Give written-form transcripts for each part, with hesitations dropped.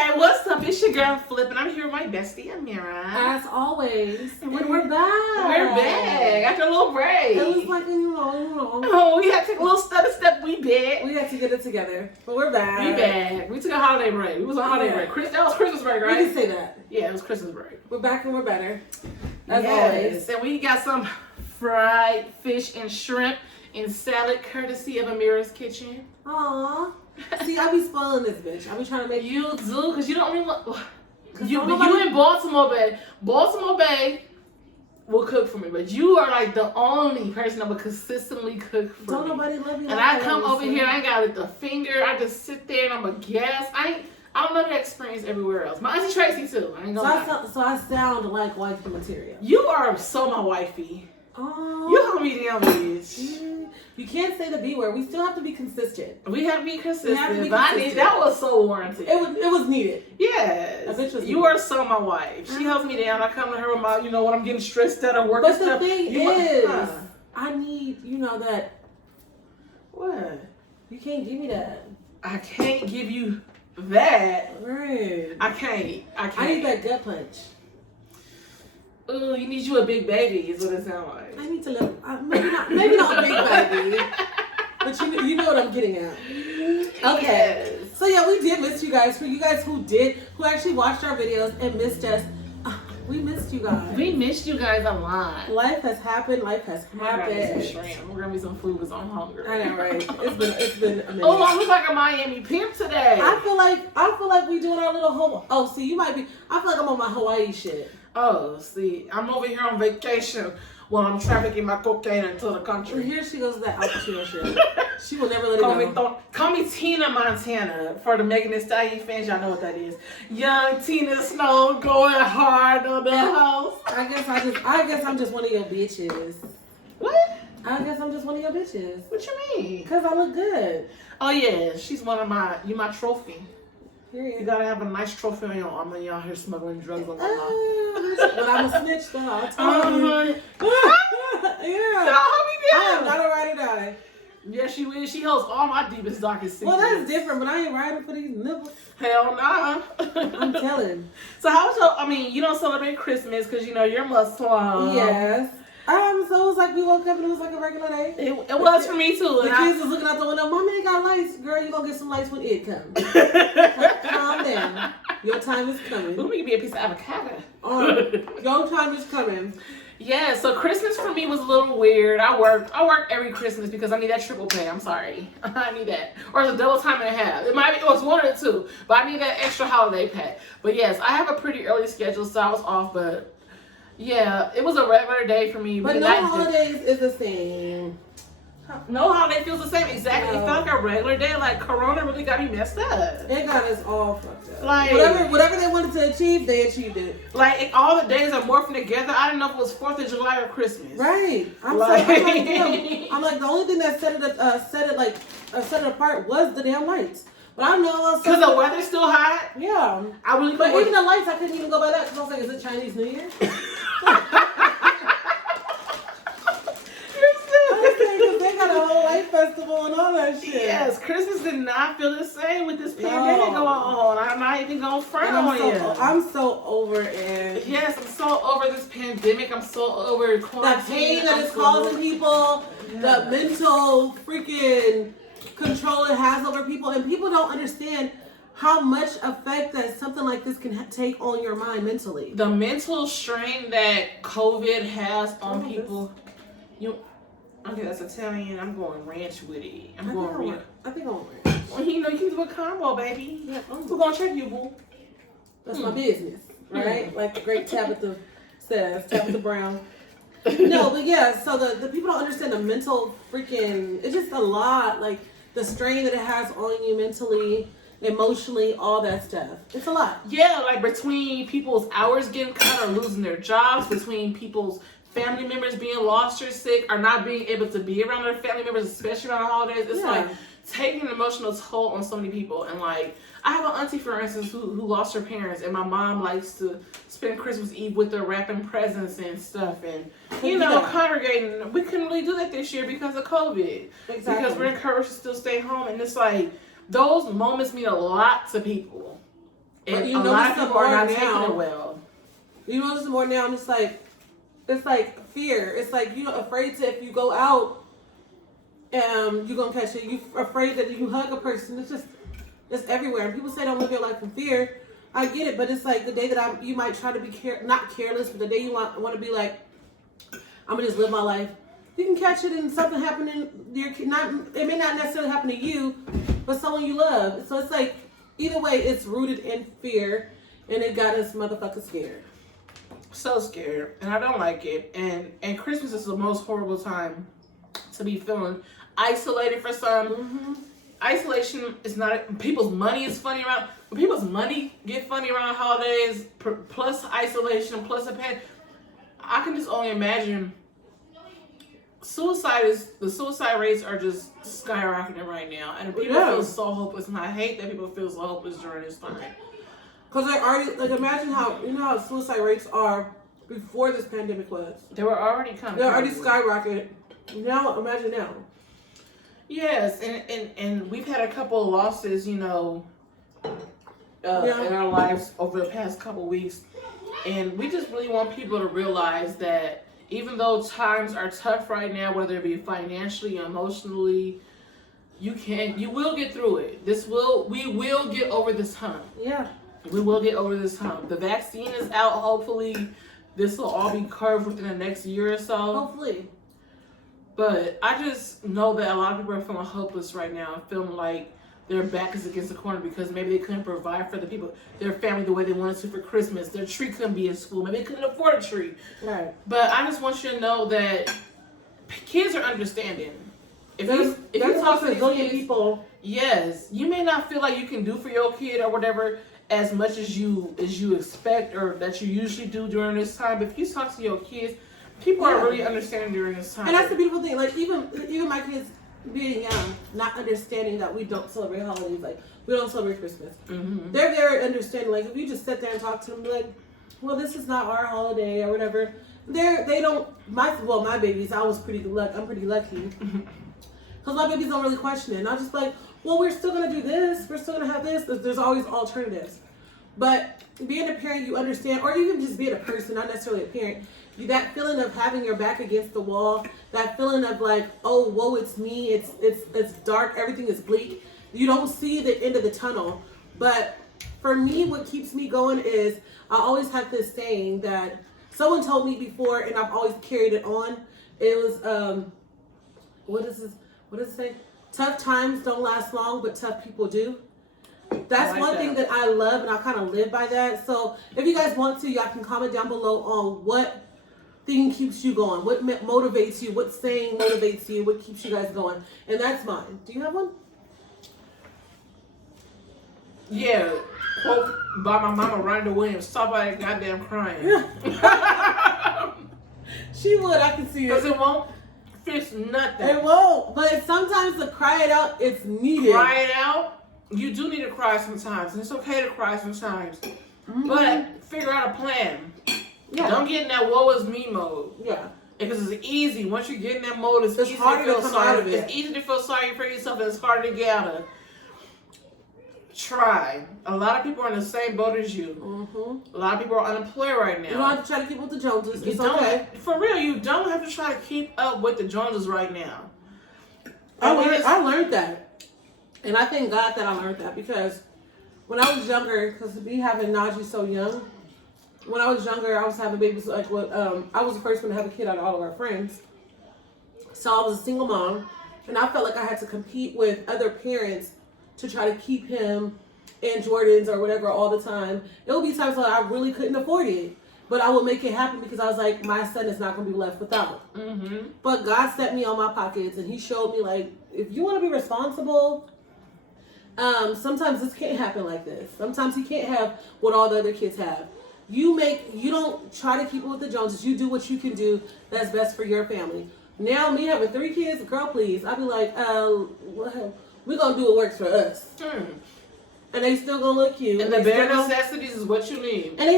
Hey, what's up? It's your girl Flip, and I'm here with my bestie Amira. As always. And we're back. We're back after a little break. It was like, you know. Oh, we had to take a little step. We back. We had to get it together, but we're back. We back. We took a holiday break. We was on holiday break. That was Christmas break, right? We can say that. Yeah, it was Christmas break. We're back and we're better. As always. And we got some fried fish and shrimp and salad courtesy of Amira's kitchen. Aww. See, I be spoiling this bitch. I be trying to make you do, because you don't really want. You in Baltimore Bay. Baltimore Bay will cook for me, but you are like the only person that will consistently cook for me. Don't nobody love you. And I come over here, I ain't got lift a finger. I just sit there and I'm a guest. I don't know that experience everywhere else. My auntie Tracy too. I ain't gonna lie. So I sound like wifey material. You are so my wifey. Oh. You hold me down, bitch. You can't say the B word. We still have to be consistent. We have to be consistent. That was so warranted. It was needed. Yes. You are so my wife. She helps me down. I come to her with my, when I'm getting stressed out of work. But the thing is, I need, that. What? You can't give me that. I can't give you that. Right. I can't. I need that gut punch. Oh, you need you a big baby is what it sounds like. I need to live. Maybe not a big baby. But you know what I'm getting at. Okay. Yes. So yeah, we did miss you guys. For you guys who actually watched our videos and missed us, we missed you guys. We missed you guys a lot. Life has happened. Life has happened. We're gonna be some food because I'm hungry. I know, right? It's been a minute. Oh, I look like a Miami pimp today. I feel like we doing our little Hawaii. Oh, see, you might be. I feel like I'm on my Hawaii shit. Oh, see, I'm over here on vacation while I'm trafficking my cocaine into the country. Here she goes with that Al Pacino shit. She will never let it go. Call me Tina Montana. For the Megan Thee Stallion fans, y'all know what that is. Young Tina Snow going hard on the house. I guess I'm just one of your bitches. What? I guess I'm just one of your bitches. What you mean? Because I look good. Oh yeah, she's one of my trophy. Period. You gotta have a nice trophy on your arm when you're out here smuggling drugs on the law. But I'm a snitch though, I'll tell you. Yeah. I am not a ride or die. Yeah, she is. She holds all my deepest, darkest secrets. Well, that's different, but I ain't riding for these nipples. Hell nah. I'm telling. So how was you don't celebrate Christmas because you're Muslim. Yes. So it was like we woke up and it was like a regular day. It was for me too. The kids was looking out the window. Mommy ain't got lights. Girl, you gonna get some lights when it comes. Calm down. Your time is coming. Ooh, we can be a piece of avocado. Your time is coming. Yeah, so Christmas for me was a little weird. I work every Christmas because I need that triple pay. I'm sorry. I need that. Or it's a double time and a half. It was one or two, but I need that extra holiday pay. But yes, I have a pretty early schedule, so I was off, but yeah, it was a regular day for me. But no holidays is the same. No holiday feels the same. Exactly. No. It felt like a regular day. Like Corona really got me messed up. It got us all fucked up. Like whatever they wanted to achieve, they achieved it. Like all the days are morphing together. I didn't know if it was 4th of July or Christmas. Right. I'm like the only thing that set it apart was the damn lights. But I know because the weather's still hot. Yeah. But even the lights, I couldn't even go by that because I was like, is it Chinese New Year? They got a whole light festival and all that shit. Yes, Christmas did not feel the same with this pandemic going on. I'm not even going to front on you. I'm so over it. Yes, I'm so over this pandemic. I'm so over quarantine. The pain that it's causing people, the mental freaking control it has over people, and people don't understand how much effect that something like this can take on your mind mentally. The mental strain that COVID has on people. Okay, that's Italian. I'm going ranch with it. I think I'm going ranch. Well, you can do a combo, baby. Yeah, we're going to check you, boo. That's my business, right? Like the great Tabitha says, Tabitha Brown. No, but yeah, so the people don't understand the mental freaking, it's just a lot. Like the strain that it has on you mentally, emotionally, all that stuff. It's a lot. Yeah, like between people's hours getting cut or losing their jobs, between people's family members being lost or sick or not being able to be around their family members, especially around the holidays. It's like taking an emotional toll on so many people. And like, I have an auntie, for instance, who lost her parents, and my mom likes to spend Christmas Eve with her, wrapping presents and stuff, and congregating. We couldn't really do that this year because of COVID. Exactly. Because we're encouraged to still stay home, and it's like those moments mean a lot to people. And a lot of people are not taking it well. You notice more now, and it's like fear. It's like you're afraid to, if you go out, you're gonna catch it. You're afraid that if you hug a person, it's everywhere. And people say don't live your life in fear. I get it, but it's like the day that you might try to be not careless, but the day you want to be like, I'm gonna just live my life. You can catch it and something happening. It may not necessarily happen to you, but someone you love. So it's like either way, it's rooted in fear, and it got us motherfuckers scared. So scared, and I don't like it. And Christmas is the most horrible time to be feeling isolated for some. Mm-hmm. Isolation is not, people's money is funny around, when people's money get funny around holidays, plus isolation, plus a pain, I can just only imagine the suicide rates are just skyrocketing right now, and people feel so hopeless, and I hate that people feel so hopeless during this time. Because they already, like, imagine how suicide rates are before this pandemic was. They were already They're already skyrocketed. Now, imagine now. Yes, and we've had a couple of losses, in our lives over the past couple of weeks. And we just really want people to realize that even though times are tough right now, whether it be financially, emotionally, you will get through it. We will get over this hump. Yeah. We will get over this hump. The vaccine is out. Hopefully, this will all be curved within the next year or so. Hopefully. But I just know that a lot of people are feeling hopeless right now and feeling like their back is against the corner because maybe they couldn't provide for their family the way they wanted to for Christmas. Their tree couldn't be in school. Maybe they couldn't afford a tree. Right. But I just want you to know that kids are understanding. If you talk to resilient people, yes, you may not feel like you can do for your kid or whatever as much as you expect or that you usually do during this time. But if you talk to your kids, people are really understanding during this time. And that's the beautiful thing. Like, even my kids being young, not understanding that we don't celebrate holidays. Like, we don't celebrate Christmas. Mm-hmm. They're very understanding. Like, if you just sit there and talk to them, like, well, this is not our holiday or whatever. They don't. My babies, I'm pretty lucky. Because my babies don't really question it. And I'm just like, well, we're still going to do this. We're still going to have this. There's always alternatives. But being a parent, you understand, or even just being a person, not necessarily a parent, that feeling of having your back against the wall, that feeling of like, oh, whoa, it's me, it's dark, everything is bleak. You don't see the end of the tunnel. But for me, what keeps me going is I always have this saying that someone told me before, and I've always carried it on. It was, what does it say? Tough times don't last long, but tough people do. That's one thing that I love, and I kind of live by that. So if you guys want to, y'all can comment down below on what thing keeps you going, what motivates you, what saying motivates you, what keeps you guys going. And that's mine. Do you have one? Yeah. Quote by my mama, Rhonda Williams. Stop by that goddamn crying. She would. I can see it. Because it won't fix nothing. It won't. But sometimes to cry it out, it's needed. Cry it out. You do need to cry sometimes. And it's okay to cry sometimes. Mm-hmm. But figure out a plan. Yeah. Don't get in that woe is me mode. Yeah. Because it's easy. Once you get in that mode, it's easy to feel sorry. It's easy to feel sorry for yourself, and it's hard to get out of. Try. A lot of people are in the same boat as you. Mm-hmm. A lot of people are unemployed right now. You don't have to try to keep up with the Joneses. It's okay. For real, you don't have to try to keep up with the Joneses right now. I learned that. And I thank God that I learned that, because when I was younger, because me having Najee so young, when I was younger, I was having babies I was the first one to have a kid out of all of our friends. So I was a single mom, and I felt like I had to compete with other parents to try to keep him in Jordans or whatever all the time. It would be times when I really couldn't afford it, but I would make it happen because I was like, my son is not going to be left without. Mm-hmm. But God set me on my pockets, and He showed me, like, if you want to be responsible, sometimes this can't happen like this. Sometimes He can't have what all the other kids have. You don't try to keep it with the Joneses. You do what you can do that's best for your family. Now, me having 3 kids, girl, please. I'll be like, we're going to do what works for us. And they still going to look cute. And the bare necessities is what you need. And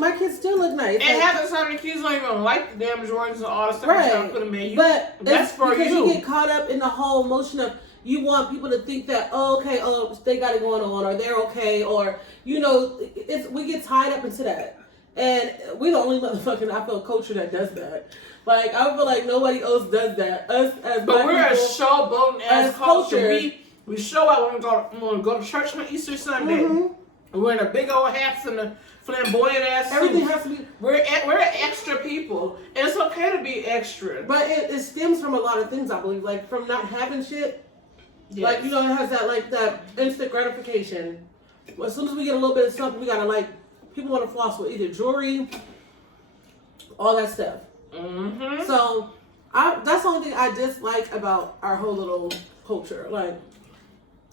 my kids still look nice. And half the time the kids don't even like the damn Jordans and all the stuff you're trying to put them in. But that's for because you. You get caught up in the whole motion of You want people to think that, oh, okay, oh, they got it going on, or they're okay, or, you know, we get tied up into that. And we're the only motherfucking, I feel, culture that does that. Like, I feel like nobody else does that. Us as But we're people, a showboating as culture. We show out when we go to church on Easter Sunday. Mm-hmm. We're in a big old hats and a flamboyant ass suit. Everything has to be. We're extra people. And it's okay to be extra. But it stems from a lot of things, I believe. Like, from not having shit. Yes. Like, you know, it has that, like, that instant gratification. As soon as we get a little bit of something, we gotta, like, people want to floss with either jewelry, all that stuff. Mm-hmm. So, that's the only thing I dislike about our whole little culture. Like,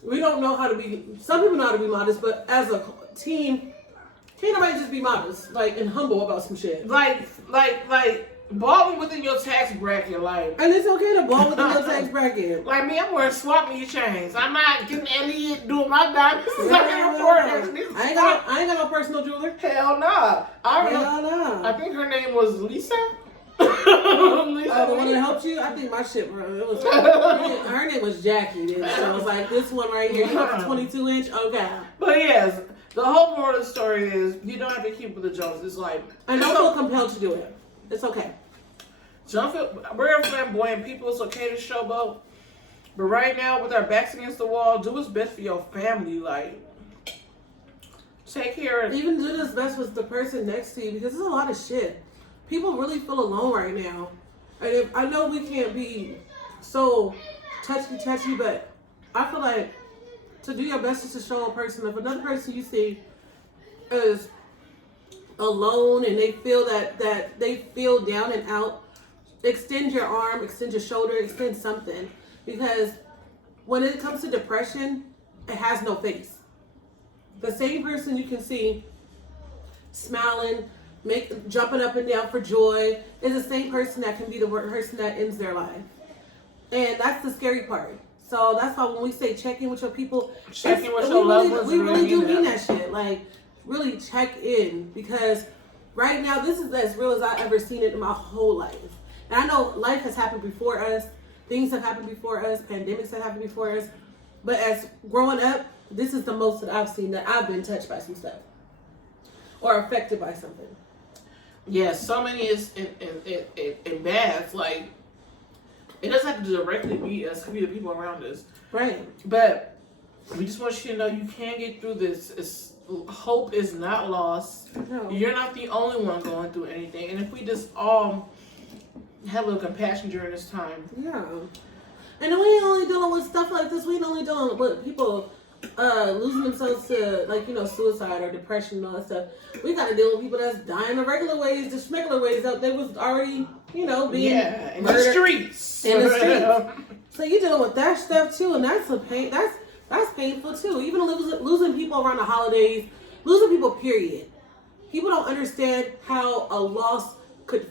we don't know how to be, some people know how to be modest, but as a team, can't nobody just be modest, like, and humble about some shit. Like, balling within your tax bracket, like. And it's okay to ball within your tax bracket. Like me, I'm wearing swap meet chains. I'm not getting any doing my diamonds. I ain't got no personal jeweler. Hell nah. I think her name was Lisa. Lisa the one that helped you? I think my shit, bro. It was her name was Jackie. Then. So I was like, this one right here, you got the 22-inch? Okay. But yes, the whole moral of the story is you don't have to keep with the Jones. It's like, and don't feel compelled to do it. It's okay. We're flamboyant people. It's okay to showboat. But right now, with our backs against the wall, do what's best for your family. Like, take care of. Even do what's best with the person next to you, because there's a lot of shit. People really feel alone right now. And I know we can't be so touchy, but I feel like to do your best is to show a person, if another person you see is alone and they feel that they feel down and out, extend your arm, extend your shoulder, extend something. Because when it comes to depression, it has no face. The same person you can see smiling, jumping up and down for joy is the same person that can be the person that ends their life. And that's the scary part. So that's why when we say check in with your people, we really do mean that shit. Like, really check in, because right now this is as real as I've ever seen it in my whole life. And I know life has happened before us, things have happened before us, pandemics have happened before us, but as growing up, this is the most that I've seen that I've been touched by some stuff or affected by something. Yes, so many is in bad. Like, it doesn't have to directly be us, it could be the people around us. Right. But we just want you to know you can get through this. Hope is not lost. No. You're not the only one going through anything. And if we just all have a little compassion during this time. Yeah. And we ain't only dealing with stuff like this. We ain't only dealing with people losing themselves to, like, you know, suicide or depression and all that stuff. We got to deal with people that's dying in regular ways, just regular ways that they was already, you know, being in murdered the streets. In the streets. So you're dealing with that stuff too, and that's a pain. That's painful too. Even losing people around the holidays, losing people, period. People don't understand how a loss could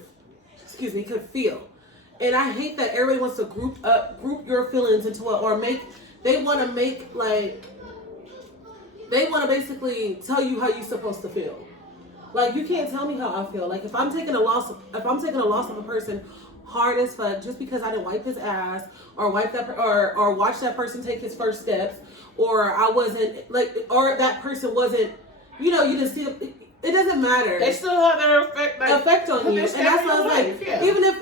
feel. And I hate that everybody wants to group your feelings into they want to basically tell you how you're supposed to feel. Like, you can't tell me how I feel. Like, if I'm taking a loss of a person hard as fuck just because I didn't wipe his ass or wipe that or watch that person take his first steps, or I wasn't like, or that person wasn't, you know, you didn't see it doesn't matter. They still have their effect on you, and that's what I was like. Yeah. Even if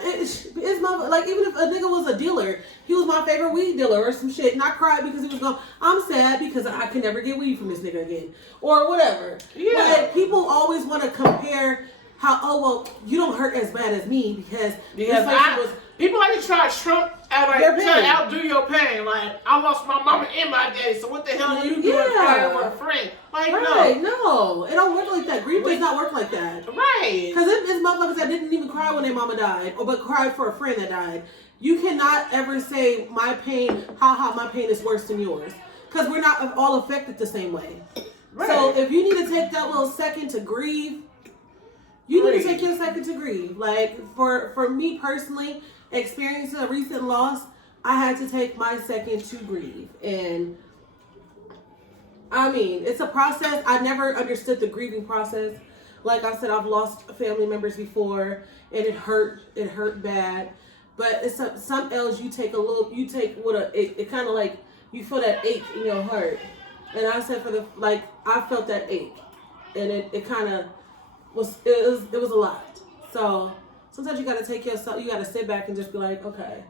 even if a nigga was a dealer, he was my favorite weed dealer or some shit, and I cried because he was gone. I'm sad because I can never get weed from this nigga again, or whatever. Yeah. But people always want to compare how, oh well, you don't hurt as bad as me because people like to try to try to outdo your pain. Like, I lost my mama and my daddy, so what the hell are you doing crying for a friend? Like, no, it don't work like that. Grief does not work like that. Right. Because it's motherfuckers that didn't even cry when their mama died, but cried for a friend that died. You cannot ever say my pain, my pain is worse than yours. Because we're not all affected the same way. Right. So if you need to take that little second to grieve, you need to take your second to grieve. Like, for me personally, experiencing a recent loss, I had to take my second to grieve. And I mean, it's a process. I never understood the grieving process. Like I said, I've lost family members before, and it hurt bad. But it's some L's it kind of like you feel that ache in your heart. And I said I felt that ache, and it kind of it was a lot. So sometimes you got to take yourself, you got to sit back and just be like, okay,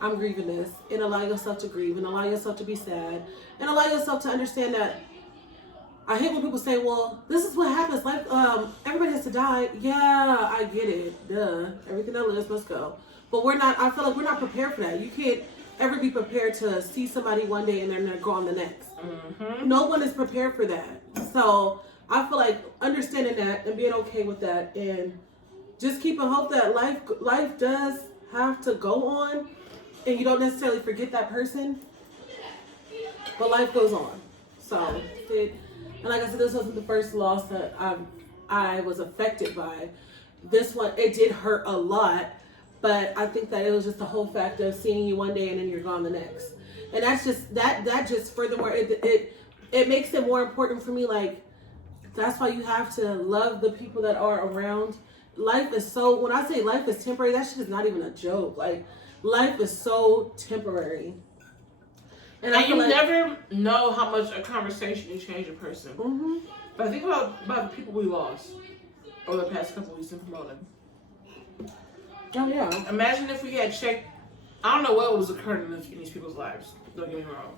I'm grieving this, and allow yourself to grieve, and allow yourself to be sad, and allow yourself to understand that. I hate when people say, well, this is what happens. Life, everybody has to die. Yeah, I get it. Duh. Everything that lives must go. But I feel like we're not prepared for that. You can't ever be prepared to see somebody one day and then they're gone the next. Mm-hmm. No one is prepared for that. So I feel like understanding that and being okay with that and just keeping hope that life does have to go on and you don't necessarily forget that person, but life goes on. So and like I said, this wasn't the first loss that I was affected by. This one, it did hurt a lot, but I think that it was just the whole fact of seeing you one day and then you're gone the next. And that's just, that just furthermore, it makes it more important for me. Like, that's why you have to love the people that are around. Life is so, when I say life is temporary, that shit is not even a joke. Like, life is so temporary. And you never know how much a conversation can change a person. Mm-hmm. But think about the people we lost over the past couple of weeks in Pomona. Oh, yeah. Imagine if we had checked, I don't know what was occurring in these people's lives, don't get me wrong.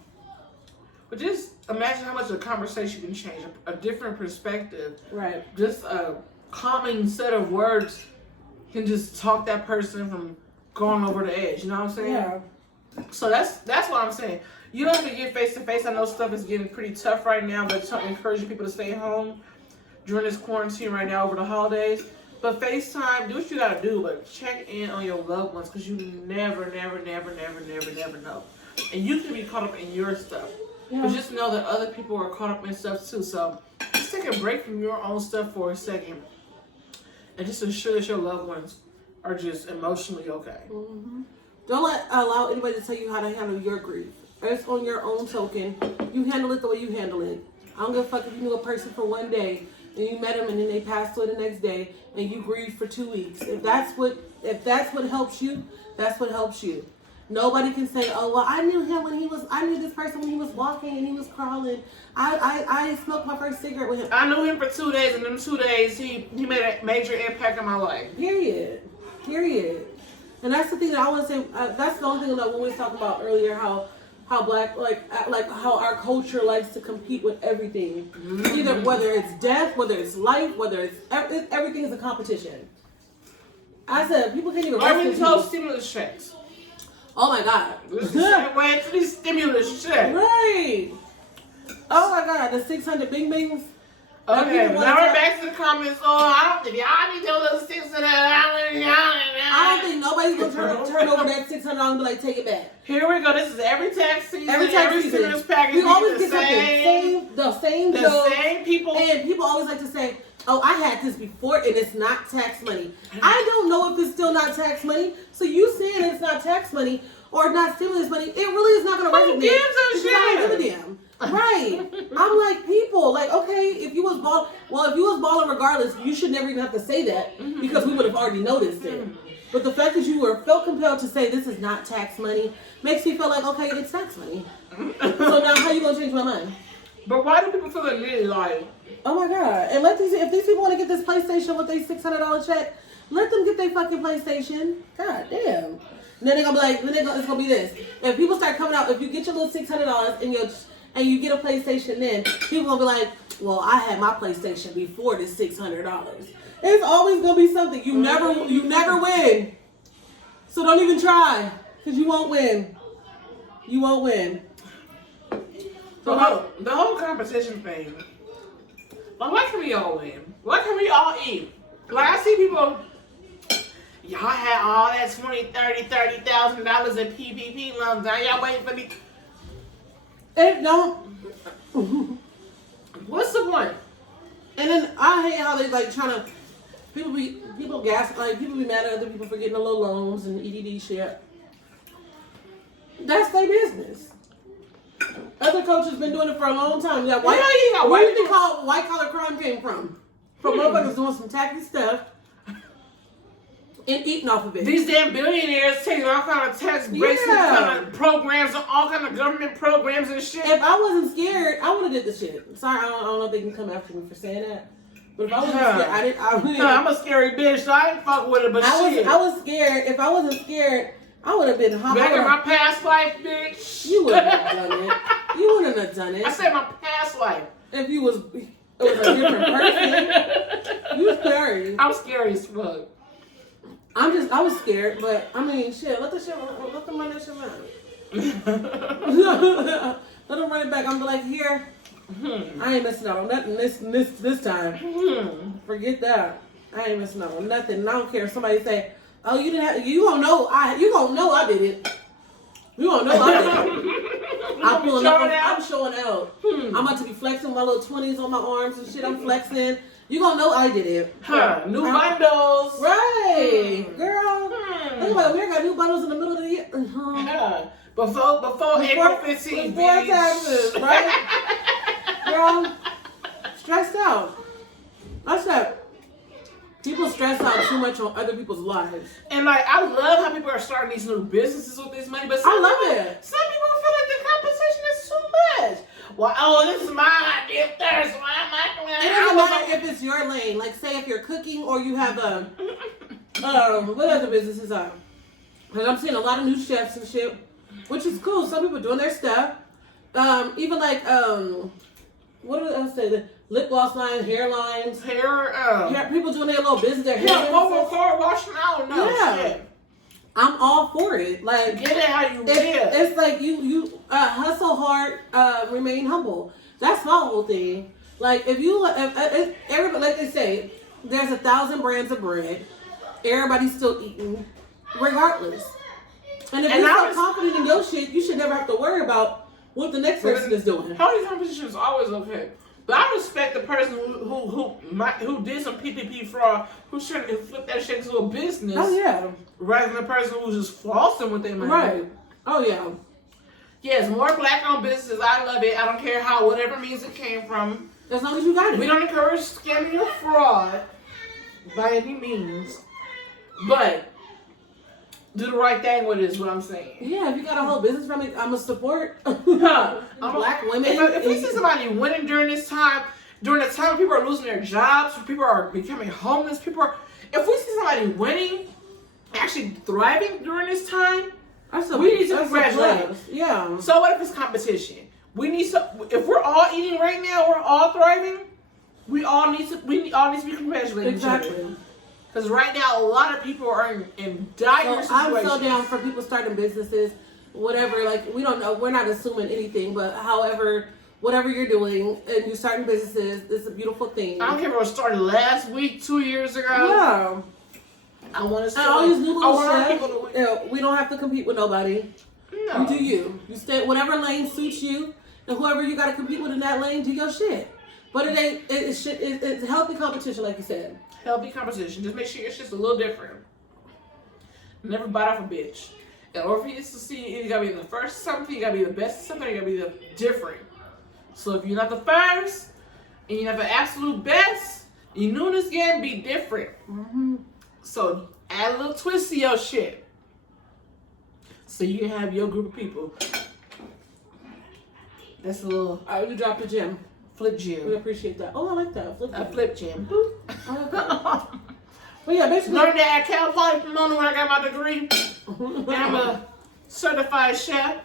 But just imagine how much a conversation can change, a different perspective. Right. Just a calming set of words can just talk that person from going over the edge, you know what I'm saying? Yeah. So that's what I'm saying. You don't have to get face to face. I know stuff is getting pretty tough right now, but I'm encouraging people to stay home during this quarantine right now over the holidays. But FaceTime, do what you gotta do, but check in on your loved ones because you never know. And you can be caught up in your stuff. Yeah. But just know that other people are caught up in stuff too. So just take a break from your own stuff for a second and just ensure that your loved ones are just emotionally okay. Mm-hmm. Don't allow anybody to tell you how to handle your grief. It's on your own token. You handle it the way you handle it. I don't give a fuck if you knew a person for one day and you met them and then they passed away the next day and you grieve for 2 weeks. If that's what helps you, that's what helps you. Nobody can say, oh well, I knew this person when he was walking and he was crawling. I smoked my first cigarette with him. I knew him for 2 days, and in them 2 days he made a major impact on my life. Period. And that's the thing that I want to say. That's the only thing that when we was talking about earlier, how black, like how our culture likes to compete with everything. Mm-hmm. Either whether it's death, whether it's life, whether it's everything is a competition. I said people can't even. Everything's no stimulus checks. Oh my God. Wait for these stimulus checks. Right. Oh my God, the 600 bing bings. Okay, now we're back to the comments. Oh, I don't think y'all need your little $600. I don't think nobody's gonna turn over that $600 and be like, take it back. Here we go. This is every tax season. Every stimulus package. We always get the same people. And people always like to say, oh, I had this before and it's not tax money. I don't know if it's still not tax money. So you saying it's not tax money or not stimulus money, it really is not going to resonate. Who gives a shit? I don't give a damn. Right. I'm like, people, like, okay, if you was balling regardless, you should never even have to say that because we would have already noticed it. But the fact that you felt compelled to say this is not tax money makes me feel like, okay, it's tax money. So now how you going to change my mind? But why do people feel the need, like... Oh my God. And if these people want to get this PlayStation with their $600 check, let them get their fucking PlayStation. God damn. And then they're going to be like, it's going to be this. If people start coming out, if you get your little $600 and you get a PlayStation, then people gonna be like, well, I had my PlayStation before this $600. It's always gonna be something. You never win. So don't even try, because you won't win. You won't win. The whole competition thing. Like, why can we all win? Why can we all eat? Like, I see people, y'all had all that $20,000 in PPP loans. Now y'all waiting for me. It don't. What's the point? And then I hate how they like trying to people be mad at other people for getting a little loans and EDD shit. That's their business. Other coaches been doing it for a long time. Where do you think white collar crime came from? From motherfuckers doing some tacky stuff and eating off of it. These damn billionaires taking all kind of tax breaks and kind of programs and all kind of government programs and shit. If I wasn't scared, I would have did the shit. Sorry, I don't know if they can come after me for saying that. But if I wasn't scared, I wouldn't. I'm a scary bitch, so I ain't fuck with it. But I was scared. If I wasn't scared, I would have been back in my past life, bitch. You wouldn't have done it. You wouldn't have done it. I said my past life. If you was a different person, you scary. I'm scary as fuck. I was scared, but I mean, shit. Let them run that shit around. Let them run it back. I'm like, here. I ain't missing out on nothing this time. Forget that. I ain't missing out on nothing. And I don't care if somebody say, "Oh, you didn't have." You gonna know I did it. You gonna know I did it. I'm pulling up. I'm showing out. I'm about to be flexing my little 20s on my arms and shit. I'm flexing. You gonna know I did it. New bundles. Right, girl. Think about it. We got new bundles in the middle of the year. Before April 15th. Before taxes, right? Girl, stressed out. I said, people stress out too much on other people's lives. And like, I love how people are starting these new businesses with this money, but I love it. Some people feel like the competition is too much. Well, this is my idea first. Why am I doing it? It doesn't matter if it's your lane. Like, say if you're cooking or you have what other businesses are? Because I'm seeing a lot of new chefs and shit, which is cool. Some people doing their stuff. Even like, what do I say? The lip gloss line, hair lines. Hair, people doing their little business. Their hair. Yeah, car washing. I don't know. Yeah. Shit. I'm all for it. Like, get it how you live. It's like you hustle hard, remain humble. That's my whole thing. Like, if everybody, like they say, there's 1,000 brands of bread. Everybody's still eating, regardless. And if you're so confident in your shit, you should never have to worry about what the next person is doing. Healthy competition is always okay. But I respect the person who did some PPP fraud, who's trying to flip that shit into a business. Oh, yeah. Rather than the person who's just flossing with their money. Right. Oh, yeah. Yes, more black-owned businesses. I love it. I don't care whatever means it came from. As long as you got it. We don't encourage scamming or fraud by any means. But do the right thing with it is what I'm saying. Yeah, if you got a whole business from it, I'm a support. Black women. If we see somebody winning during the time people are losing their jobs, people are becoming homeless, if we see somebody winning, actually thriving during this time, we need to congratulate. Yeah. So what if it's competition? If we're all eating right now, we're all thriving, we all need to be congratulating. Exactly. Because right now, a lot of people are in dire situations. I'm so down for people starting businesses, whatever. Like, we don't know. We're not assuming anything, but however, whatever you're doing and you're starting businesses, it's a beautiful thing. I don't care if it was started last week, 2 years ago. Yeah. I want to start. And all these new little shit, we don't have to compete with nobody. No. You do you. You stay whatever lane suits you, and whoever you got to compete with in that lane, do your shit. But it ain't. It's healthy competition, like you said. Healthy competition. Just make sure your shit's a little different. Never bite off a bitch. In order for you to succeed, you gotta be the first something, you gotta be the best at something, you gotta be the different. So if you're not the first, and you're not the absolute best, you new in this game, be different. Mm-hmm. So add a little twist to your shit. So you can have your group of people. That's a little. You dropped a gem. Flip gym. We appreciate that. Oh, I like that. Flip gym. Well, yeah, basically. Learned that at Cal Poly Pomona when I got my degree. And I'm a certified chef.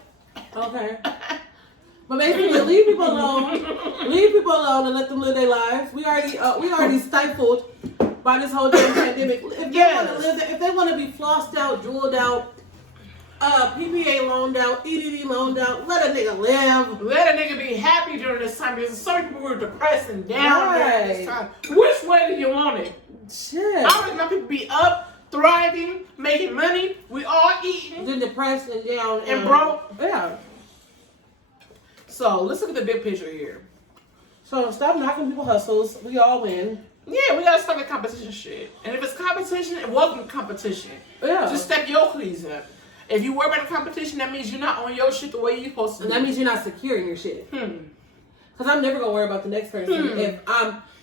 Okay. But basically, leave people alone. Leave people alone and let them live their lives. We already stifled by this whole damn pandemic. If they want to live, if they want to be flossed out, jeweled out, PPA loaned out, EDD loaned out, let a nigga live. Let a nigga be happy during this time because so many people were depressed and down during this time. Which way do you want it? Shit. I would want people to be up, thriving, making money. We all eating. Then depressed and down and broke. Yeah. So let's look at the big picture here. So stop knocking people's hustles. We all win. Yeah, we gotta start the competition shit. And if it's competition, it wasn't competition. Yeah. Just step your cleats up. If you worry about the competition, that means you're not on your shit the way you're supposed to. And that means you're not secure in your shit. Because I'm never gonna worry about the next person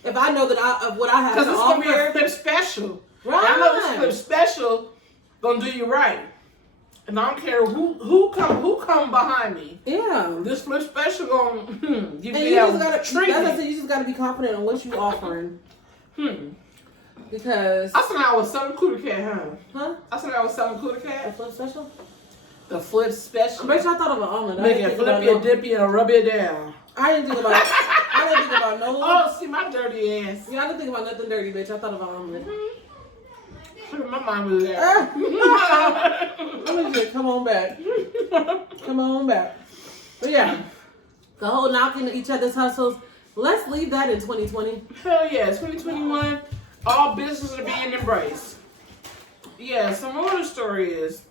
if I know that what I have. Because it's gonna be a flip special. Right. And I know this flip special gonna do you right. And I don't care who come behind me. Yeah. This flip special gonna give and me you that just gotta, treatment. That's what I said, you just gotta be confident in what you offering. Because I said I was selling Cooter Cat, huh? I said I was selling Cooter The Cat. flip special? The flip special. I bet you I thought of an omelet. Make it flip you, dip you, and rub it down. I didn't think about no. Oh, see my dirty ass. Yeah, I didn't think about nothing dirty, bitch. I thought about omelet. My mom was there. I'm just come on back. Come on back. But yeah, the whole knocking each other's hustles. Let's leave that in 2020. Hell yeah, 2021. All businesses are being embraced. Yeah, so more of the story is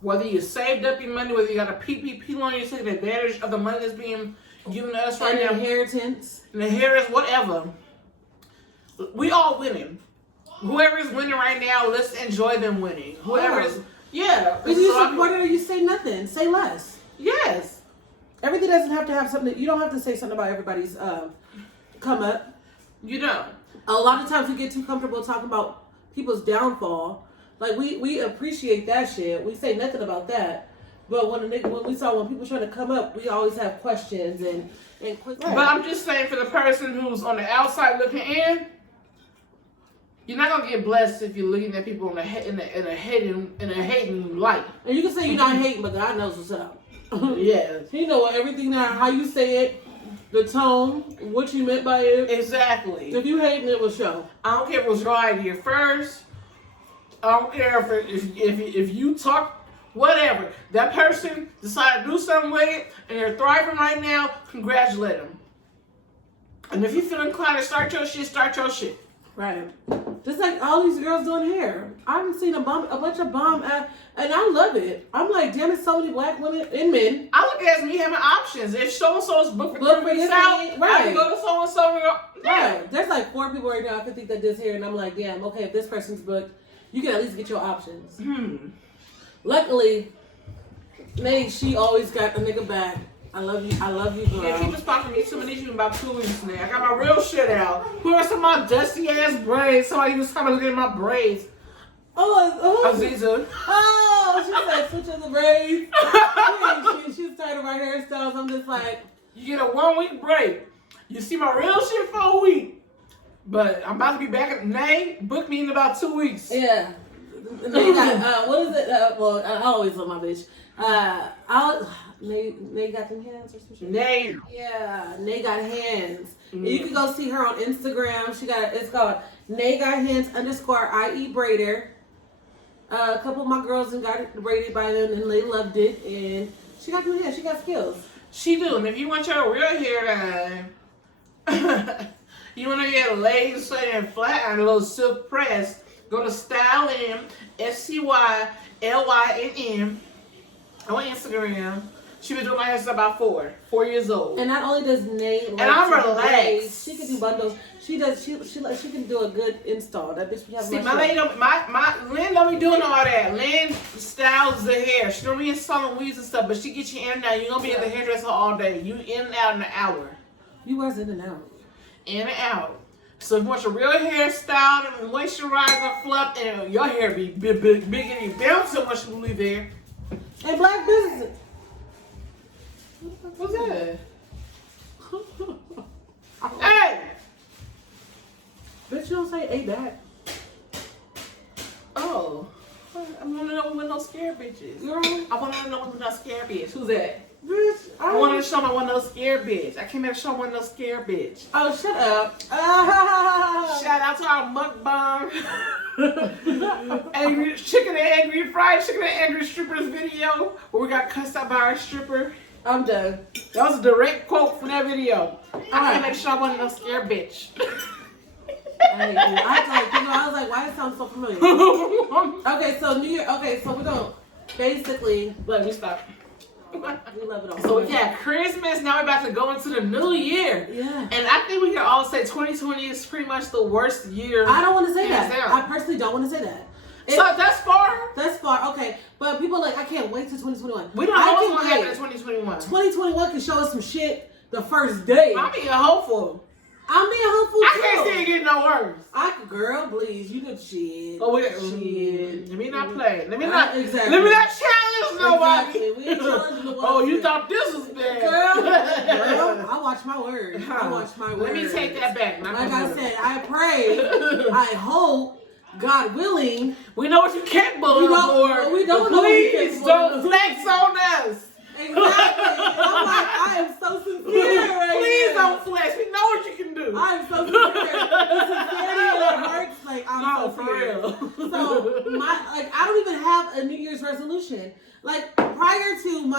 whether you saved up your money, whether you got a PPP loan, you're taking advantage of the money that's being given to us right now. Inheritance. And inheritance, whatever. We all winning. Whoever is winning right now, let's enjoy them winning. Whoever is, yeah. If you support it or you say nothing, say less. Yes. Everything doesn't have to have something. You don't have to say something about everybody's come up. You don't. A lot of times we get too comfortable talking about people's downfall. Like we appreciate that shit. We say nothing about that. But when people trying to come up, we always have questions and quick. But I'm just saying, for the person who's on the outside looking in, you're not gonna get blessed if you're looking at people in a hating light. And you can say you're not hating, but God knows what's up. Yes. He know everything now, how you say it, the tone, what you meant by it. Exactly. If you hating, it will show. I don't care if it was your idea first. I don't care if you talk, whatever. That person decided to do something with it and they're thriving right now, congratulate them. And if you feel inclined to start your shit, start your shit. Right. Just like all these girls doing hair. I've seen a bunch of bomb and I love it. I'm like, damn it, so many black women and men. I look at it as me having options. If so-and-so is booked for 3 weeks right. out, I can go to so-and-so. Yeah. Right. There's like 4 people right now I can think that does hair, and I'm like, damn, okay, if this person's booked, you can at least get your options. Luckily, she always got a nigga back. I love you, girl. Yeah, keep this popping me too many in about 2 weeks now. I got my real shit out. Who are some of my dusty ass braids? Somebody was coming looking at my braids. Oh, Aziza. Oh, she said switch of the braids. She's tired of our hairstyles. I'm just like, you get a 1 week break. You see my real shit for a week. But I'm about to be back at Nay. Book me in about 2 weeks. Yeah. They got, what is it? Well, I always love my bitch. Nay got them hands or some shit? Nay. Yeah, Nay got hands. You can go see her on Instagram. It's called Nay got hands _IE braider. A couple of my girls got braided by them and they loved it. And she got them hands. She got skills. She do. And if you want your real hair done, you want to get laid, straight, and flat, and a little silk press, go to Style M, SCYLYNM on Instagram. She been doing my hair since about 4 years old. And not only does Nay, and I'm relaxed. She can do bundles. She can do a good install. That bitch be having. See, my lady Lynn don't be doing all that. Lynn styles the hair. She don't be installing weaves and stuff, but she gets you in and out. You gonna be at the hairdresser all day. You in and out in an hour. You was in and out. In and out. So if you want your real hair styled and moisturized and fluffed, and your hair be big and you bounce so much you leave there. And black business. What's that? Hey! Bitch, you don't say A back. Oh. I want to know when those scared bitches. Girl. I want to know when those scared bitch. Who's that? Bitch, I wanted to show my one of those scared bitch. I came here to show one of those scared bitch. Oh, shut up. Shout out to our mukbang. Angry chicken and angry fried chicken and angry strippers video where we got cussed out by our stripper. I'm done. That was a direct quote from that video. I came here to show one of those scared bitch. I was like, why it sounds so familiar? Okay, so New Year. Okay, so we don't basically. Let me stop. We love it all. So we got Christmas. Now we're about to go into the new year. Yeah. And I think we can all say 2020 is pretty much the worst year. I don't want to say hands that. down. I personally don't want to say that. So that's far. That's far. Okay, but people are like, I can't wait till 2021. We don't know what's going to happen in 2021. 2021 can show us some shit the first day. I'm being hopeful. I'm being hopeful too. I can't see it getting no worse. girl, please. You could shit. Oh, shit. Let me not play. Let me not challenge nobody. Exactly. We ain't challenging the Oh, you thought this was bad. Girl, I watch my words. Let me take that back. Like I said, I pray, I hope, God willing. We know what you capable of. We don't know what you capable Please don't flex on us. Exactly. I'm like, I am so sincere Please don't flex. We know what you can do. I'm so sincere. The sincerity in our hearts, like, I'm so for real. So, I don't even have a New Year's resolution. Like, prior to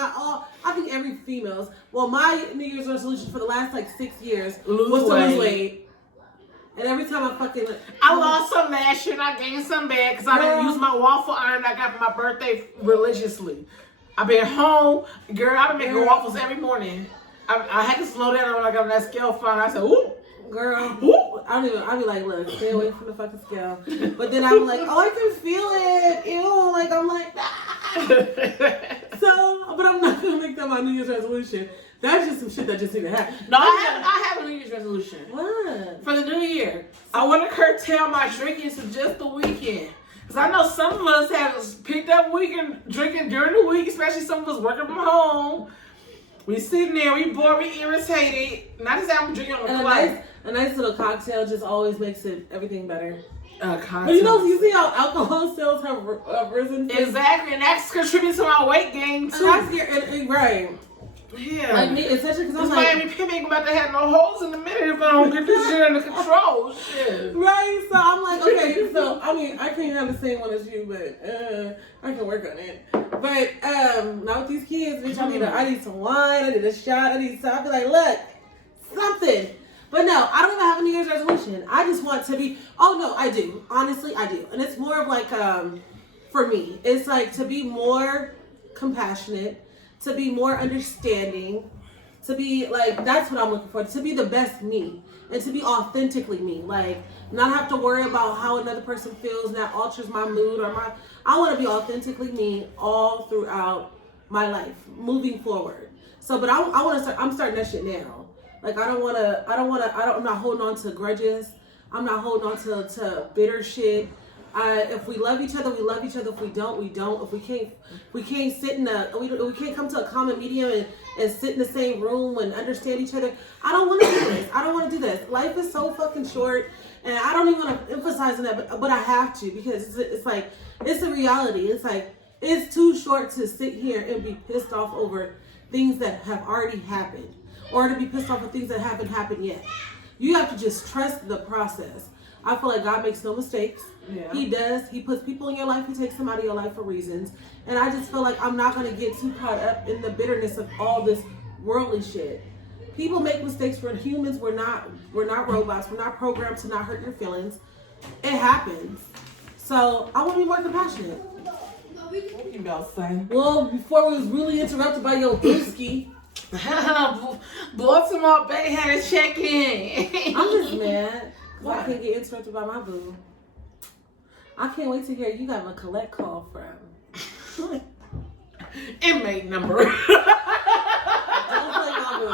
I think every female's, my New Year's resolution for the last, 6 years was to lose weight. And every time I lost some last year and I gained some back because I didn't use my waffle iron I got for my birthday religiously. I've been home, girl. I've been making waffles every morning. I had to slow down when I got on that scale finally. I said, "Ooh, girl." Ooh. I be like, "Look, stay away from the fucking scale." But then I'm like, "Oh, I can feel it." Ew, like I'm like, ah. So, but I'm not gonna make that my New Year's resolution. That's just some shit that just didn't happen. No, I have a New Year's resolution. What? For the new year, I want to curtail my drinking to just the weekend. Because I know some of us have picked up weekend drinking during the week, especially some of us working from home. We sitting there, we bored, we irritated. Not to say I'm drinking on the clock. A nice little cocktail just always makes everything better. But you see how alcohol sales have risen? Exactly, and that's contributing to my weight gain too. Right. Yeah. Like me, especially because I'm Miami Pimp ain't about to have no holes in the minute if I don't get this shit under control. Shit. Right, so I'm like, okay, so I mean, I can't have the same one as you, but I can work on it. But not with these kids, bitch. I need some wine, I need a shot, I be like, look, something. But no, I don't even have a New Year's resolution. I just want to be. Oh no, I do. Honestly, I do, and it's more of like for me, it's like to be more compassionate. To be more understanding, to be like, that's what I'm looking for, to be the best me, and to be authentically me, like, not have to worry about how another person feels, and that alters my mood, I want to be authentically me all throughout my life, moving forward. So, but I'm starting that shit now. Like, I'm not holding on to grudges, I'm not holding on to bitter shit. If we love each other, we love each other. If we don't, we don't. If we can't sit we can't come to a common medium and sit in the same room and understand each other. I don't want to do this. I don't want to do this. Life is so fucking short, and I don't even want to emphasize on that, but I have to because it's like, it's a reality. It's like, it's too short to sit here and be pissed off over things that have already happened, or to be pissed off at things that haven't happened yet. You have to just trust the process. I feel like God makes no mistakes. Yeah. He does. He puts people in your life. He takes them out of your life for reasons. And I just feel like I'm not going to get too caught up in the bitterness of all this worldly shit. People make mistakes. We're humans. We're not robots. We're not programmed to not hurt your feelings. It happens. So I want to be more compassionate. What you about to say? Well, before we was really interrupted by your brewski. Baltimore Bay had a check-in. I'm just mad. I can't get interrupted by my boo. I can't wait to hear you got a collect call from inmate number. Don't play my boo.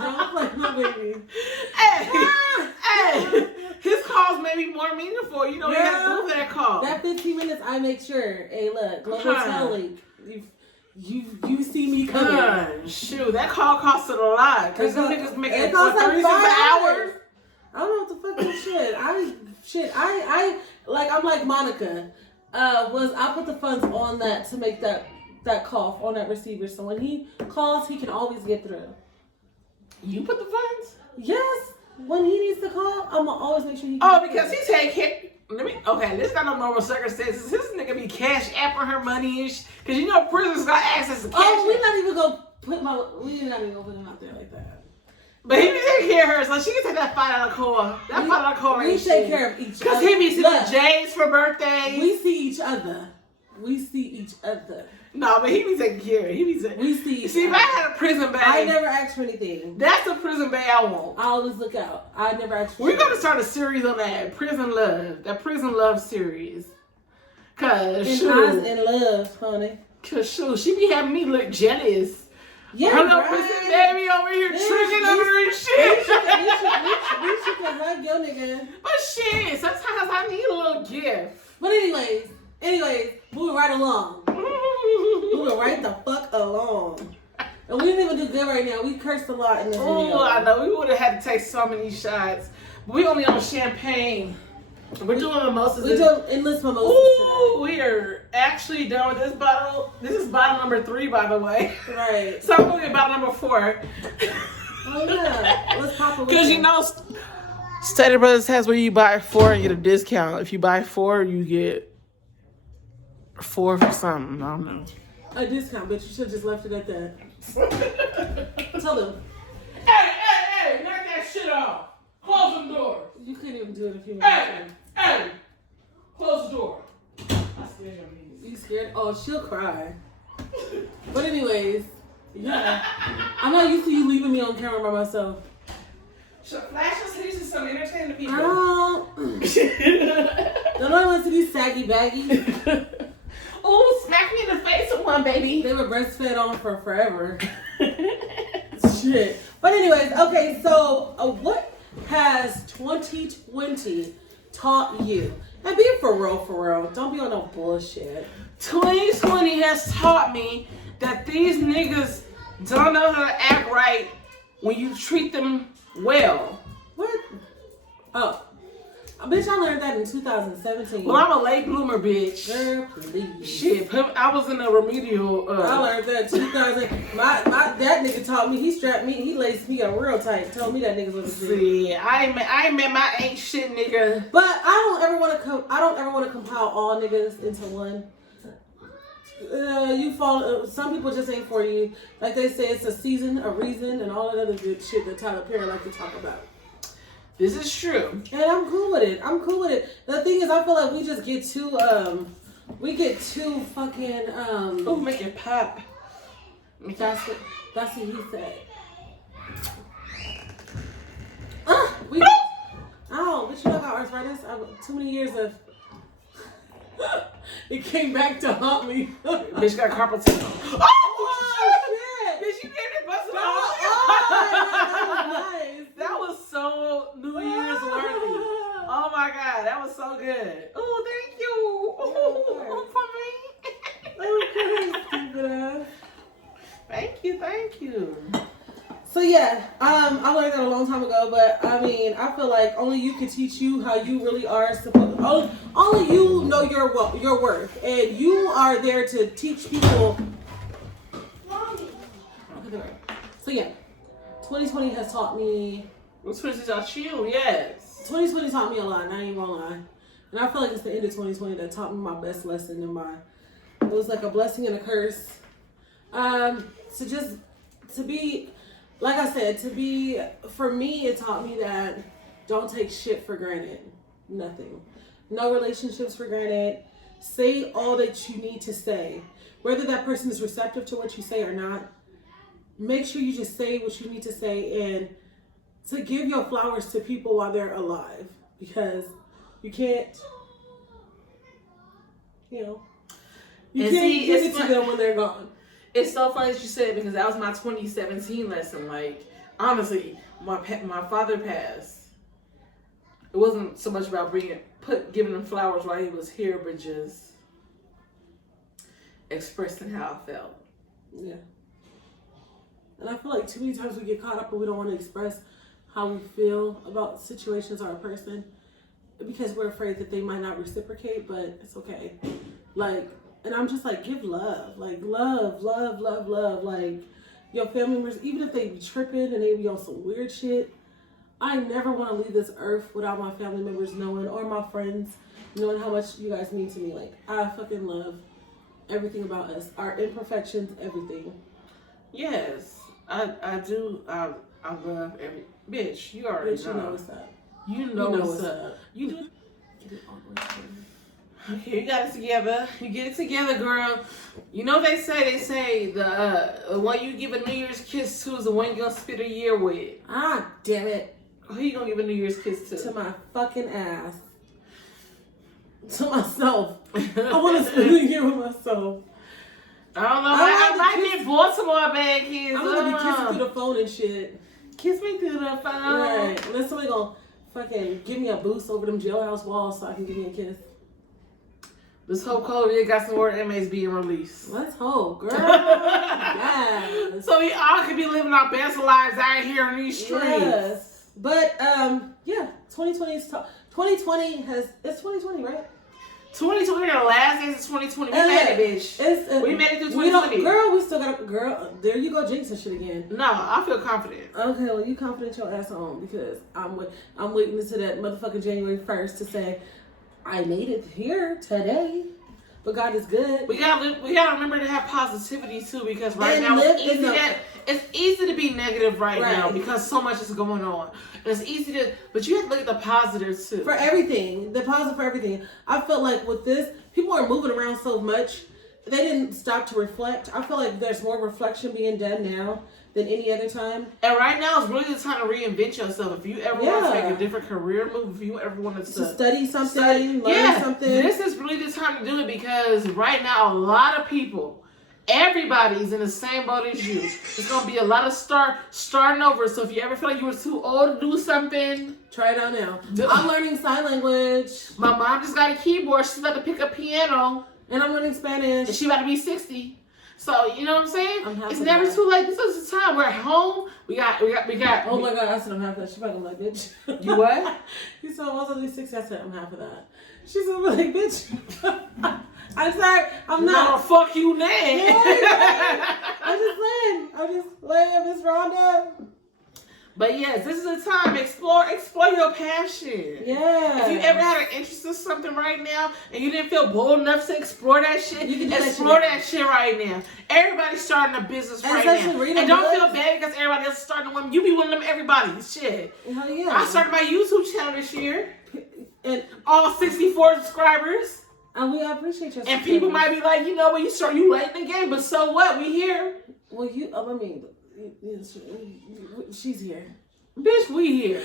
Don't play my baby. Hey, his calls may be more meaningful. You know, you have to do that call. That 15 minutes, I make sure. Hey, look, Global Telly. You see me coming. Shoot, that call costed a lot. Because them niggas making it costs like 36 hours. I don't know what the fucking shit. I I'm like Monica. I put the funds on that to make that call on that receiver. So when he calls, he can always get through. You put the funds? Yes. When he needs to call, I'm gonna always make sure he. Because he take care. This got no normal circumstances. This nigga be cash apping her money because you know prisoners got access to cash. Oh, we're not even gonna put him out there like that. But he be taking care of her, so she can take that $5 call. That $5 call we take care of each other. Because he be sending J's for birthdays. We see each other. No, but he be taking care of. We see. See, if I had a prison bag, I never asked for anything. That's the prison bag I want. I always look out. I never asked for We're going to start a series on that prison love series. Cause in love, honey. Cause she be having me look jealous. Yeah, her little prison baby over here tricking over her shit. You should hug your nigga. But shit. Sometimes I need a little gift. But anyways, moving right along. Moving right the fuck along. And we didn't even do good right now. We cursed a lot in this video. Oh, I know. We would have had to take so many shots. But we only on champagne. We're doing mimosas. We're doing endless mimosas today. We are actually done with this bottle. This is bottle number 3, by the way. Right. So I'm going to get bottle number 4. Oh, yeah. Let's pop it. Because, you know, Stater Brothers has where you buy 4 and get a discount. If you buy 4, you get 4 for something. I don't know. A discount, but you should have just left it at that. Tell them. Hey, knock that shit off. Close the door. You couldn't even do it if you wanted to. Hey, close the door. I scared your knees. You scared? Oh, she'll cry. But anyways, yeah. I'm not used to you leaving me on camera by myself. So flash us here to some entertaining people. I don't want to see these saggy baggies. Oh, smack me in the face with one, baby. They were breastfed on for forever. Shit. But anyways, okay, so what has 2020 taught you? And be for real. Don't be on no bullshit. 2020 has taught me that these niggas don't know how to act right when you treat them well. What? Oh. Bitch, I learned that in 2017. Well, I'm a late bloomer, bitch. Girl, please. Shit, I was in a remedial. I learned that in 2000. That nigga taught me. He strapped me. He laced me up real tight. Told me that niggas was a See, I ain't met my ain't shit nigga. But I don't ever want to compile all niggas into one. You fall. Some people just ain't for you. Like they say, it's a season, a reason, and all that other good shit that Tyler Perry like to talk about. This is true. And I'm cool with it. The thing is, I feel like we just get too fucking Oh, make it pop. That's what he said. But you know how arthritis, too many years of it came back to haunt me. Bitch got carpal tunnel. Oh, shit! Bitch, you gave it busted off. Nice. That was so New Year's worthy. Oh my God, that was so good. Oh, thank you. Oh, for me. Okay. Thank you. So yeah, I learned that a long time ago, but I mean, I feel like only you can teach you how you really are supposed. Only you know your worth, and you are there to teach people. So yeah, 2020 has taught me. What's 2020 taught you? Yes. 2020 taught me a lot, and I ain't gonna lie. And I feel like it's the end of 2020 that taught me my best lesson it was like a blessing and a curse. Like I said, for me, it taught me that don't take shit for granted. Nothing. No relationships for granted. Say all that you need to say. Whether that person is receptive to what you say or not, make sure you just say what you need to say and to give your flowers to people while they're alive. Because you can't, give it to them when they're gone. It's so funny that you said it because that was my 2017 lesson. Like, honestly, my father passed. It wasn't so much about giving him flowers while he was here, but just expressing how I felt. Yeah. And I feel like too many times we get caught up and we don't want to express how we feel about situations or a person because we're afraid that they might not reciprocate, but it's okay. And I'm just like, give love. Like, love. Like, your family members, even if they be tripping and they be on some weird shit, I never want to leave this earth without my family members knowing, or my friends knowing how much you guys mean to me. Like, I fucking love everything about us. Our imperfections, everything. Yes, I do. I love every... Bitch, you already know. You know what's up. You know what's up. You do... Okay, you got it together. You get it together, girl. You know they say the one you give a New Year's kiss to is the one you're gonna spend a year with. Ah, damn it. Who you gonna give a New Year's kiss to? To my fucking ass. To myself. I want to spend a year with myself. I don't know. I might get Baltimore bad kids. I'm gonna be kissing through the phone and shit. Kiss me through the phone. Right. Unless somebody gonna fucking give me a boost over them jailhouse walls so I can give me a kiss. This whole COVID got some more inmates being released. Let's hope, girl. Yeah. So we all could be living our best lives out here in these streets. Yes. But 2020 is 2020 has it's 2020, right? 2020 the last days of 2020. We made it, bitch. We made it through 2020. We still got there you go jinxing shit again. No, I feel confident. Okay, well you confident your ass on because I'm waiting until that motherfucking January 1st to say I made it here today. But God is good. We gotta remember to have positivity too, because right now it's easy to be negative right now because so much is going on. It's easy but you have to look at the positives too. For everything, the positive for everything. I felt like with this, people are moving around so much, they didn't stop to reflect. I feel like there's more reflection being done now than any other time. And right now is really the time to reinvent yourself. If you ever want to make a different career move, if you ever want to study something, learn something. This is really the time to do it because right now a lot of people, everybody's in the same boat as you. It's going to be a lot of starting over. So if you ever feel like you were too old to do something, try it out now. I'm learning sign language. My mom just got a keyboard. She's about to pick up piano. And I'm learning Spanish. And she's about to be 60. So, you know what I'm saying? It's never too late. This is the time. We're at home. We got. Oh my God, I said I'm half of that. She's probably like, bitch. You what? You said, I was only 60. I said, I'm half of that. She said, like, bitch. I'm sorry. I'm not. No, fuck you, now. I'm just laying, Miss Rhonda. But yes, this is the time. Explore your passion. Yeah. If you ever had an interest in something right now and you didn't feel bold enough to explore that shit, you can explore that shit right now. Everybody's starting a business right now. And don't feel bad because everybody else is starting one. You be one of them everybody. Shit. Hell yeah. I started my YouTube channel this year. And all 64 subscribers. And we appreciate your support. And people might be like, you know what, you late in the game, but so what? We here. Well, she's here. Bitch, we here.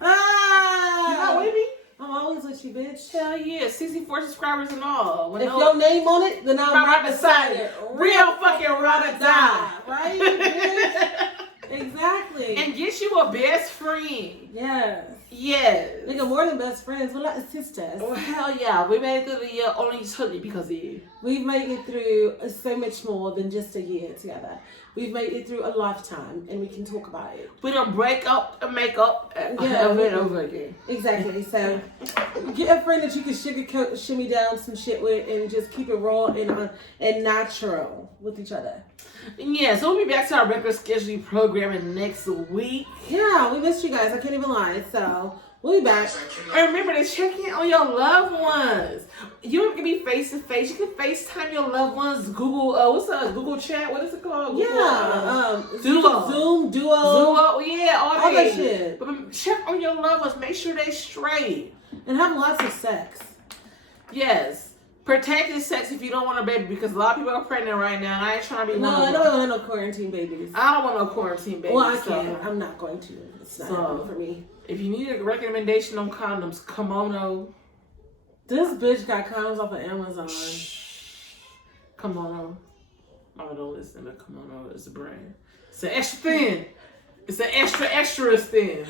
You not with me? I'm always with you, bitch. Hell yeah, 64 subscribers and all. If your name on it, then I'm right beside it. Real fucking ride or die. Right, bitch? Exactly. And get you a best friend. Yes. Yes. Nigga, more than best friends. We're like sisters. Oh, hell yeah. We made it through the year only totally because of you. We've made it through so much more than just a year together. We've made it through a lifetime, and we can talk about it. We don't break up and make up over and over again. Exactly. So, get a friend that you can sugarcoat, shimmy down some shit with, and just keep it raw and natural with each other. Yeah, so we'll be back to our regular scheduling programming next week. Yeah, we missed you guys. I can't even lie. So, we'll be back. And remember to check in on your loved ones. You can be face to face. You can FaceTime your loved ones. Google, Google Chat? What is it called? Zoom, Duo. Yeah, all that shit. But check on your loved ones. Make sure they straight. And have lots of sex. Yes. Protected sex if you don't want a baby, because a lot of people are pregnant right now, and I ain't trying to be one of them. No, I don't want no quarantine babies. I don't want no quarantine babies. Well, I can't. I'm not going to. It's not happening for me. If you need a recommendation on condoms, Kimono. This bitch got condoms off of Amazon. Kimono. Oh, don't listen to Kimono. It's a brand. It's an extra thin. It's an extra thin.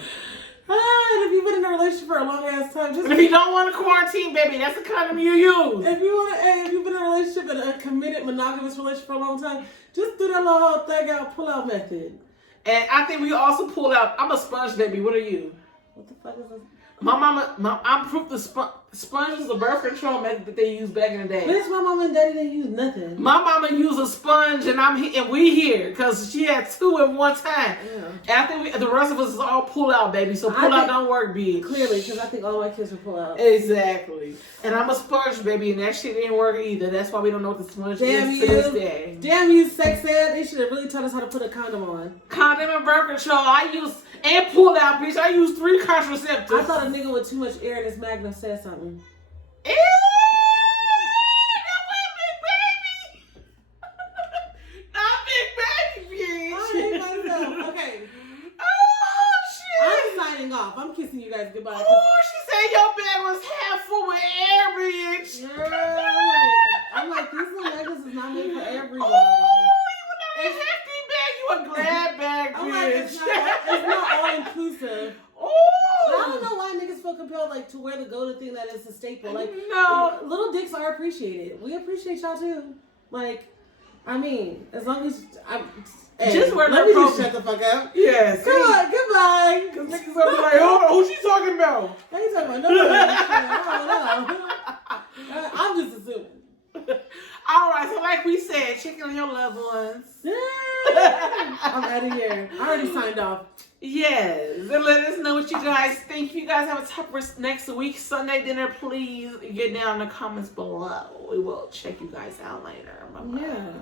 And if you've been in a relationship for a long ass time, if you don't want a quarantine baby, that's the condom you use. If you've been in a relationship and a committed monogamous relationship for a long time, just do that little thing out, pull out method. And I think we also pull out. I'm a sponge baby. What are you? What the fuck is this? I'm proof the sponge is the birth control method that they used back in the day. Bitch, my mama and daddy didn't use nothing. My mama used a sponge, and we here because she had two at one time. Yeah. And I think the rest of us is all pull out, baby. So pull out don't work, bitch. Clearly, because I think all my kids will pull out. Exactly. And I'm a sponge baby, and that shit didn't work either. That's why we don't know what the sponge is to this day. Damn you, sex ed. They should have really taught us how to put a condom on. Condom and birth control. I use and pull out, bitch. I use 3 contraceptives. I thought a nigga with too much air in his magnum said something. Ew! Not big baby, bitch. I hate myself. Okay. Oh, shit. I'm signing off. I'm kissing you guys goodbye. Oh, she said your bag was half full with air, bitch. Girl, I'm like, these little necklaces is not made for everybody. Oh, you were not a hefty bag. You a glad bag, bitch. I'm like, it's not all inclusive. Oh. But I don't know why niggas feel compelled like to wear the go-to thing that is a staple. Like no, little dicks are appreciated. We appreciate y'all too. Like, I mean, as long as just wear let me just shut the fuck up. Yes. Come on, goodbye. Because niggas gonna be like, who she talking about? I ain't talking about nobody. I don't know. I'm just assuming. All right, so like we said, check on your loved ones. I'm out of here. I already signed off. Yes, and let us know what you guys think. If you guys have a topic for next week, Sunday dinner, please get down in the comments below. We will check you guys out later. Bye-bye. Yeah.